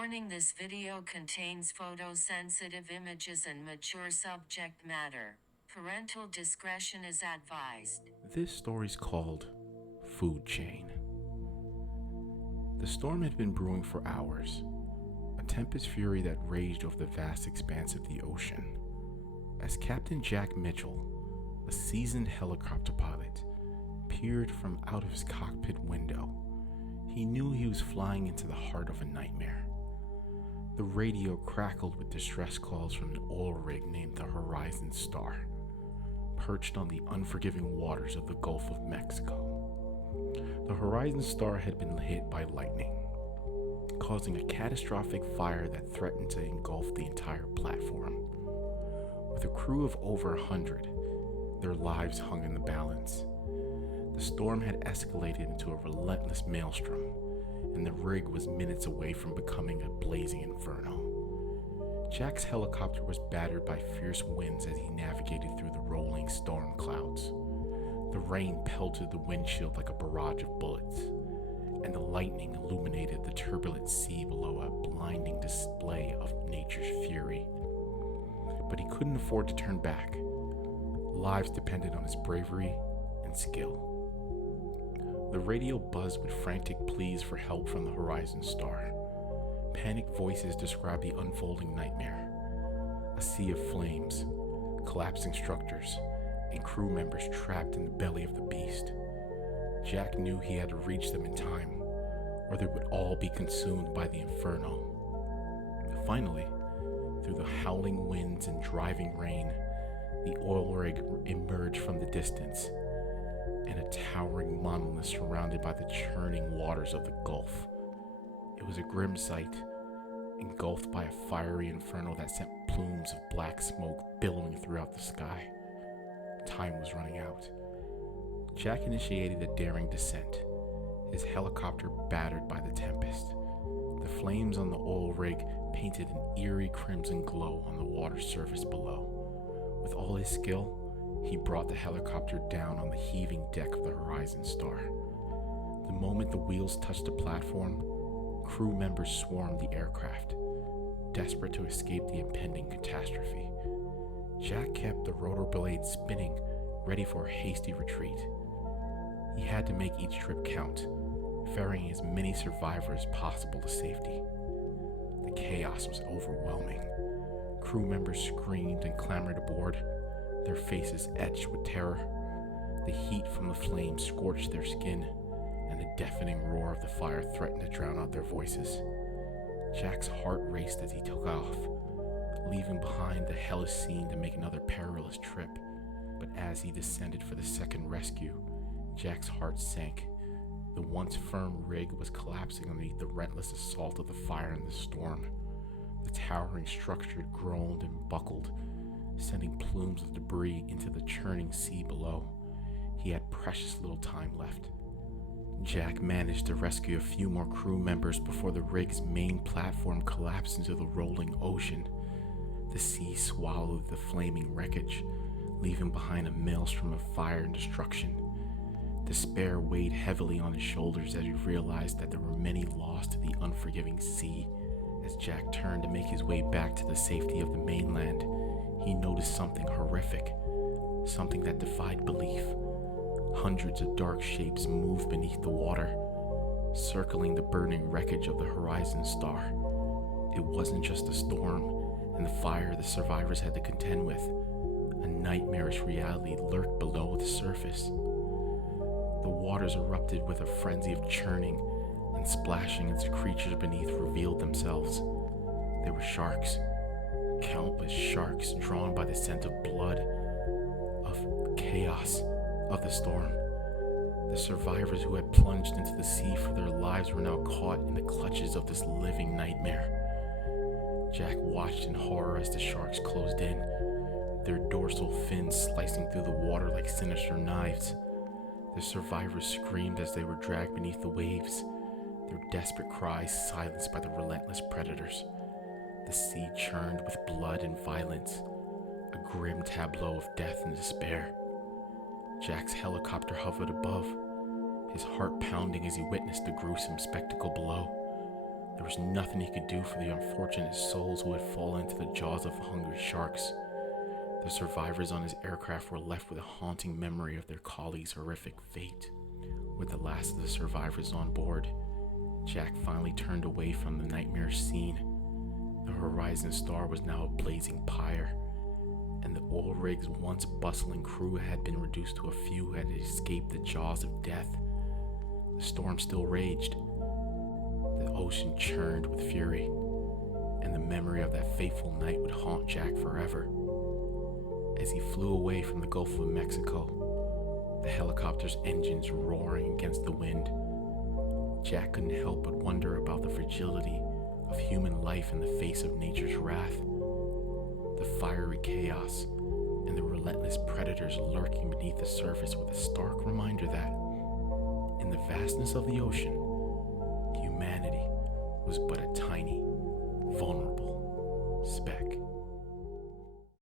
Warning: this video contains photosensitive images and mature subject matter. Parental discretion is advised. This story's called Food Chain. The storm had been brewing for hours, a tempest fury that raged over the vast expanse of the ocean. As Captain Jack Mitchell, a seasoned helicopter pilot, peered from out of his cockpit window, he knew he was flying into the heart of a nightmare. The radio crackled with distress calls from an oil rig named the Horizon Star, perched on the unforgiving waters of the Gulf of Mexico. The Horizon Star had been hit by lightning, causing a catastrophic fire that threatened to engulf the entire platform. With a crew of over 100, their lives hung in the balance. The storm had escalated into a relentless maelstrom, and the rig was minutes away from becoming a blazing inferno. Jack's helicopter was battered by fierce winds as he navigated through the rolling storm clouds. The rain pelted the windshield like a barrage of bullets, and the lightning illuminated the turbulent sea below, a blinding display of nature's fury. But he couldn't afford to turn back. Lives depended on his bravery and skill. The radio buzzed with frantic pleas for help from the Horizon Star. Panicked voices described the unfolding nightmare. A sea of flames, collapsing structures, and crew members trapped in the belly of the beast. Jack knew he had to reach them in time, or they would all be consumed by the inferno. Finally, through the howling winds and driving rain, the oil rig emerged from the distance, and a towering monolith surrounded by the churning waters of the Gulf. It was a grim sight, engulfed by a fiery inferno that sent plumes of black smoke billowing throughout the sky. Time was running out. Jack initiated a daring descent, his helicopter battered by the tempest. The flames on the oil rig painted an eerie crimson glow on the water surface below. With all his skill, he brought the helicopter down on the heaving deck of the Horizon Star. The moment the wheels touched the platform, crew members swarmed the aircraft, desperate to escape the impending catastrophe. Jack kept the rotor blades spinning, ready for a hasty retreat. He had to make each trip count, ferrying as many survivors as possible to safety. The chaos was overwhelming. Crew members screamed and clamored aboard, their faces etched with terror. The heat from the flames scorched their skin, and the deafening roar of the fire threatened to drown out their voices. Jack's heart raced as he took off, leaving behind the hellish scene to make another perilous trip. But as he descended for the second rescue, Jack's heart sank. The once firm rig was collapsing underneath the relentless assault of the fire and the storm. The towering structure groaned and buckled, sending plumes of debris into the churning sea below. He had precious little time left. Jack managed to rescue a few more crew members before the rig's main platform collapsed into the rolling ocean. The sea swallowed the flaming wreckage, leaving behind a maelstrom of fire and destruction. Despair weighed heavily on his shoulders as he realized that there were many lost to the unforgiving sea. As Jack turned to make his way back to the safety of the mainland, he noticed something horrific, something that defied belief. Hundreds of dark shapes moved beneath the water, circling the burning wreckage of the Horizon Star. It wasn't just a storm and the fire the survivors had to contend with. A nightmarish reality lurked below the surface. The waters erupted with a frenzy of churning and splashing as the creatures beneath revealed themselves. They were sharks. Countless sharks drawn by the scent of blood, of chaos, of the storm. The survivors who had plunged into the sea for their lives were now caught in the clutches of this living nightmare. Jack watched in horror as the sharks closed in, their dorsal fins slicing through the water like sinister knives. The survivors screamed as they were dragged beneath the waves, their desperate cries silenced by the relentless predators. The sea churned with blood and violence, a grim tableau of death and despair. Jack's helicopter hovered above, his heart pounding as he witnessed the gruesome spectacle below. There was nothing he could do for the unfortunate souls who had fallen into the jaws of hungry sharks. The survivors on his aircraft were left with a haunting memory of their colleagues' horrific fate. With the last of the survivors on board, Jack finally turned away from the nightmare scene. The Horizon Star was now a blazing pyre, and the oil rig's once bustling crew had been reduced to a few who had escaped the jaws of death. The storm still raged. The ocean churned with fury, and the memory of that fateful night would haunt Jack forever. As he flew away from the Gulf of Mexico, the helicopter's engines roaring against the wind, Jack couldn't help but wonder about the fragility of human life in the face of nature's wrath. The fiery chaos and the relentless predators lurking beneath the surface were the stark reminder that, in the vastness of the ocean, humanity was but a tiny,